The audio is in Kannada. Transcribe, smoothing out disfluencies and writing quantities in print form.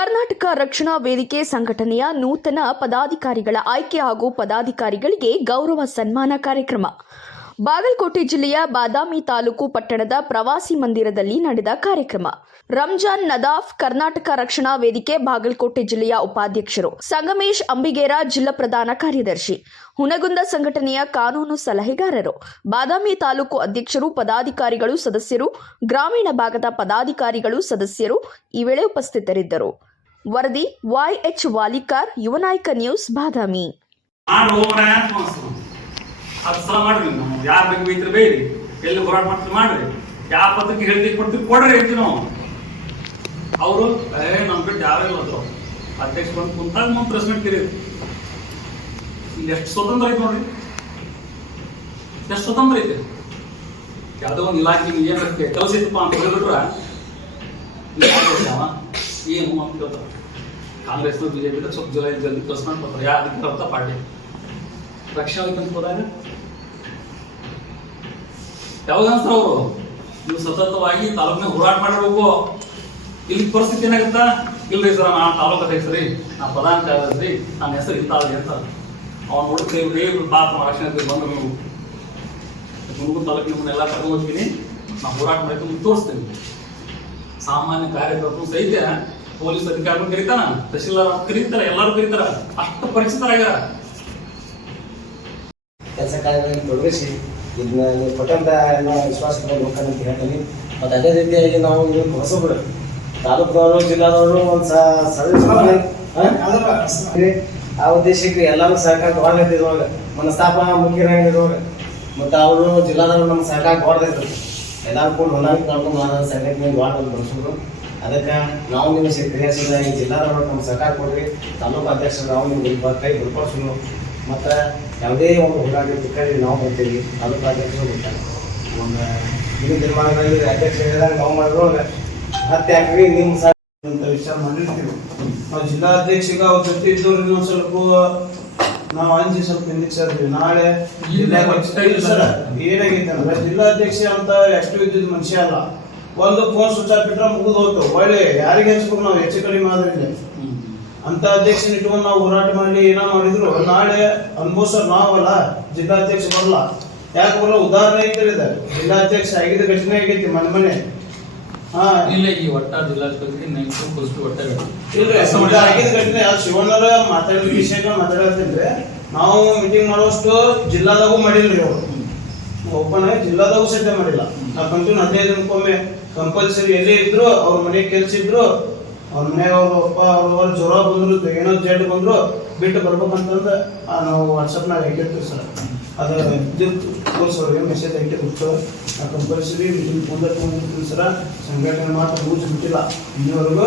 ಕರ್ನಾಟಕ ರಕ್ಷಣಾ ವೇದಿಕೆ ಸಂಘಟನೆಯ ನೂತನ ಪದಾಧಿಕಾರಿಗಳ ಆಯ್ಕೆ ಹಾಗೂ ಪದಾಧಿಕಾರಿಗಳಿಗೆ ಗೌರವ ಸನ್ಮಾನ ಕಾರ್ಯಕ್ರಮ ಬಾಗಲಕೋಟೆ ಜಿಲ್ಲೆಯ ಬಾದಾಮಿ ತಾಲೂಕು ಪಟ್ಟಣದ ಪ್ರವಾಸಿ ಮಂದಿರದಲ್ಲಿ ನಡೆದ ಕಾರ್ಯಕ್ರಮ. ರಂಜಾನ್ ನದಾಫ್ ಕರ್ನಾಟಕ ರಕ್ಷಣಾ ವೇದಿಕೆ ಬಾಗಲಕೋಟೆ ಜಿಲ್ಲೆಯ ಉಪಾಧ್ಯಕ್ಷರು, ಸಂಗಮೇಶ್ ಅಂಬಿಗೇರ ಜಿಲ್ಲಾ ಪ್ರಧಾನ ಕಾರ್ಯದರ್ಶಿ, ಹುನಗುಂದ ಸಂಘಟನೆಯ ಕಾನೂನು ಸಲಹೆಗಾರರು, ಬಾದಾಮಿ ತಾಲೂಕು ಅಧ್ಯಕ್ಷರು, ಪದಾಧಿಕಾರಿಗಳು, ಸದಸ್ಯರು, ಗ್ರಾಮೀಣ ಭಾಗದ ಪದಾಧಿಕಾರಿಗಳು, ಸದಸ್ಯರು ಈ ವೇಳೆ ಉಪಸ್ಥಿತರಿದ್ದರು. ವರದಿ YH ವಾಲಿಕಾರ್, ಯುವನಾಯಕ ನ್ಯೂಸ್, ಬಾದಾಮಿ. ಅದು ಸಲ ಮಾಡ್ರಿ, ನಾವು ಯಾರು ಬೇಕು ಬೈತ್ರಿ ಬೈರಿ, ಎಲ್ಲಿ ಹೋರಾಟ ಮಾಡ್ತೀವಿ ಮಾಡ್ರಿ, ಯಾವ ಪದಕ್ಕೆ ಹೇಳ್ತೀವಿ ಕೊಡ್ತೀವಿ ಕೊಡ್ರಿ ಹೇಳ್ತೀವಿ ನಾವು. ಅವರು ನಮ್ ಬಿಟ್ಟು ಯಾವೆಲ್ಲ ಅದ್ರು ಅಧ್ಯಕ್ಷ ಬಂದು ಕುಂತಾಗ ನಾವು ಪ್ರೆಸ್ ಮೀಟ್ ಕರೀರಿ. ಇಲ್ಲಿ ಎಷ್ಟು ಸ್ವತಂತ್ರ ಐತೆ ನೋಡ್ರಿ, ಎಷ್ಟು ಸ್ವತಂತ್ರ ಐತೆ. ಯಾವುದೋ ಒಂದು ಇಲಾಖೆ ಏನಕ್ಕೆ ಕೆಲಸ ಇತ್ತಪ್ಪ ಅಂತ ಹೇಳಿಬಿಟ್ರ ಏನು ಅಂತ ಕೇಳ್ತಾರೆ. ಕಾಂಗ್ರೆಸ್ BJP ಸ್ವಲ್ಪ ಜಲ್ದಿ ಕೆಲಸ ಮಾಡ್ಕೊತಾರೆ. ಯಾವ ಅಧಿಕಾರ ಪಾರ್ಟಿ ರಕ್ಷಣಾ ಅಂತ ಹೋದಾಗ ಯಾವಾಗ ಅನ್ಸ್ತಾರ ಅವರು ನೀವು ಸತತವಾಗಿ ತಾಲೂಕಿನಾಗ ಹೋರಾಟ ಮಾಡಿರ್ಬೇಕು. ಇಲ್ಲಿ ಪರಿಸ್ಥಿತಿ ಏನಾಗುತ್ತಾ, ಇಲ್ರಿ ಸರ್ ನಾನು ತಾಲೂಕು ಅಧ್ಯಕ್ಷರಿ, ನಾನು ಪ್ರಧಾನ ಕಾರ್ಯದರ್ಶಿ, ನನ್ನ ಹೆಸರು ಇಂತಾದ್ರಿ ಅಂತ ಅವ್ನು ನೋಡ್ತೀವಿ ಪಾತ್ರ ರಕ್ಷಣೆ ಬಂದ್ರು. ನೀವು ಹುನಗುಂದ ತಾಲೂಕಿನ ನಿಮ್ಮನ್ನೆಲ್ಲ ಕರ್ಕೊಂಡು ಹೋಗ್ತೀನಿ, ನಾವು ಹೋರಾಟ ಮಾಡಿ ತೋರಿಸ್ತೀನಿ. ಸಾಮಾನ್ಯ ಕಾರ್ಯಕರ್ತರು ಸಹಿತ ಪೊಲೀಸ್ ಅಧಿಕಾರಿಗಳು ಕರೀತಾನ, ತಹಶೀಲ್ದಾರ್ ಕರೀತಾರ, ಎಲ್ಲರೂ ಕರೀತಾರ, ಅಷ್ಟು ಪರಿಚಿತರಾಗ್ಯಾರ. ಕೆಲಸ ಕಾರ್ಯಗಳಲ್ಲಿ ತೊಡಗಿಸಿ ಇದನ್ನ ನೀವು ಕೊಟ್ಟಂತ ಎಲ್ಲ ವಿಶ್ವಾಸಗಳು ಹೋಗ್ತಾನೆ ಅಂತ ಹೇಳ್ತೀನಿ. ಮತ್ತು ಅದೇ ರೀತಿಯಾಗಿ ನಾವು ಇದನ್ನು ಹೊಸಬರು ತಾಲೂಕಿನವರು ಜಿಲ್ಲಾದವರು ಒಂದು ಸರ್ವಿಸ್ ಆ ಉದ್ದೇಶಕ್ಕೆ ಎಲ್ಲರೂ ಸಹಕಾರ ತಗೊಂಡಿದ್ದಾಗ ಮನಸ್ತಾಪ ಮುಖ್ಯರಾಗಿರುವಾಗ ಮತ್ತು ಅವರು ಜಿಲ್ಲಾದವರು ನಮ್ಮ ಸಹಕಾರ ಕೊಡ್ದಿದ್ರು. ಎಲ್ಲರೂ ಕೂಡ ಹೊಂದಾಣಿಕೆ ಮಾಡ್ಕೊಂಡು ಸಂಘಟನೆ ವಾರ್ಡ್ ಬಳಸಿದ್ರು. ಅದಕ್ಕೆ ನಾವು ನಿಮಗೆ ಕ್ರಿಯಾಶೀಲಾಗಿ ಜಿಲ್ಲಾದವರು ನಮ್ಮ ಸಹಕಾರ ಕೊಡ್ರಿ. ತಾಲೂಕು ಅಧ್ಯಕ್ಷರು ನಾವು ನಿಮ್ಗೆ ಕೈ ಗುರುಪಡಿಸೋದು ಮತ್ತು ಯಾವುದೇ ಒಂದು ಹೋರಾಟಕ್ಕೆ ನಾವು ಬರ್ತೀವಿ. ತಾಲೂಕು ಅಧ್ಯಕ್ಷರು ಬರ್ತಾರೆ. ಒಂದು ನಿಮ್ಮ ನಿರ್ಮಾಣಗಳಲ್ಲಿ ಅಧ್ಯಕ್ಷ ಹೇಳಿದಾಗ ನಾವು ಮಾಡಿದ್ರೊಳಗ ಮತ್ತೆ ಯಾಕ್ರಿ ನಿಮ್ಮ ಸಹ ಅಂತ ವಿಚಾರ ಮಾಡಿರ್ತೀವಿ. ನಾವು ಜಿಲ್ಲಾಧ್ಯಕ್ಷಿಗೆ ಅವ್ರ ಜೊತೆ ಇದ್ದವ್ರಿಗೆ ಒಂದು ಸ್ವಲ್ಪ ನಾವು ಅಂಜಿ ಸ್ವಲ್ಪ ಹಿಂದಕ್ಕೆ ಸರ್ತೀವಿ. ನಾಳೆ ಸರ್ ಏನಾಗೈತೆ ಅಂದ್ರೆ ಜಿಲ್ಲಾಧ್ಯಕ್ಷ ಅಂತ ಆಕ್ಟಿವ್ ಇದ್ದಿದ್ದು ಮನುಷ್ಯ ಅಲ್ಲ. ಒಂದು ಫೋನ್ ಸ್ವಿಚ್ ಆಫ್ ಬಿಟ್ರೆ ಮುಗಿದು ಹೋಗ್ತು. ಒಳ್ಳೆ ಯಾರಿಗೆ ಹಚ್ಬೇಕು ನಾವು ಹೆಚ್ಚು ಕಡಿಮೆ ಆದ್ರಿಂದ ಅಂತ ಅಧ್ಯಕ್ಷನ ಇಟ್ಕೊಂಡು ನಾವು ಹೋರಾಟ ಮಾಡಿ ಏನೋ ಮಾಡಿದ್ರು ನಾಳೆ ಅನುಭವಿಸೋರು ನಾವಲ್ಲ, ಜಿಲ್ಲಾಧ್ಯಕ್ಷ ಬರಲ್ಲ. ಯಾಕೆ ಬರಲ್ಲ? ಉದಾಹರಣೆ ಐತೆ. ಜಿಲ್ಲಾಧ್ಯಕ್ಷ ಆಗಿದ್ದ ಘಟನೆ ಆಗೈತಿ ಮನೆ ಆಗಿದ್ದ ಘಟನೆ ಶಿವಣ್ಣರ ಮಾತಾಡಿದ ವಿಷಯಗಳು ಮಾತಾಡತ್ತಂದ್ರೆ ನಾವು ಮೀಟಿಂಗ್ ಮಾಡುವಷ್ಟು ಜಿಲ್ಲಾದಾಗೂ ಮಾಡಿಲ್ರಿ. ಅವರು ಓಪನ್ ಆಗಿ ಜಿಲ್ಲಾದಾಗೂ ಸದ್ಯ ಮಾಡಿಲ್ಲ. ನಾಕಂತೂ 15 ದಿನಕ್ಕೊಮ್ಮೆ ಕಂಪಲ್ಸರಿ ಎಲ್ಲೇ ಇದ್ರು ಅವ್ರ ಮನೆಗೆ ಕೆಲ್ಸ ಇದ್ರು ಅವ್ರ ಮನೆಯಾಗ ಅವ್ರ ಅಪ್ಪ ಅವ್ರ ಜ್ವರ ಬಂದ್ರು ಏನೋ ಜಡ್ ಬಂದ್ರು ಬಿಟ್ಟು ಬರ್ಬೇಕಂತಂದ್ರೆ ನಾವು ವಾಟ್ಸಪ್ನಾಗ ಹಾಕಿರ್ತೀವಿ ಸರ್. ಅದು ಅವ್ರಿಗೆ ಮೆಸೇಜ್ ಹಾಕಿರ್ಬೇಕು. ಕಂಪಲ್ಸರಿ ಮೀಟಿಂಗ್ ಮುಂದೆ ಸರ ಸಂಘಟನೆ ಮಾತ್ರ ರೂಲ್ಸ್ ಬಿಟ್ಟಿಲ್ಲ ಇನ್ನೂವರೆಗೂ.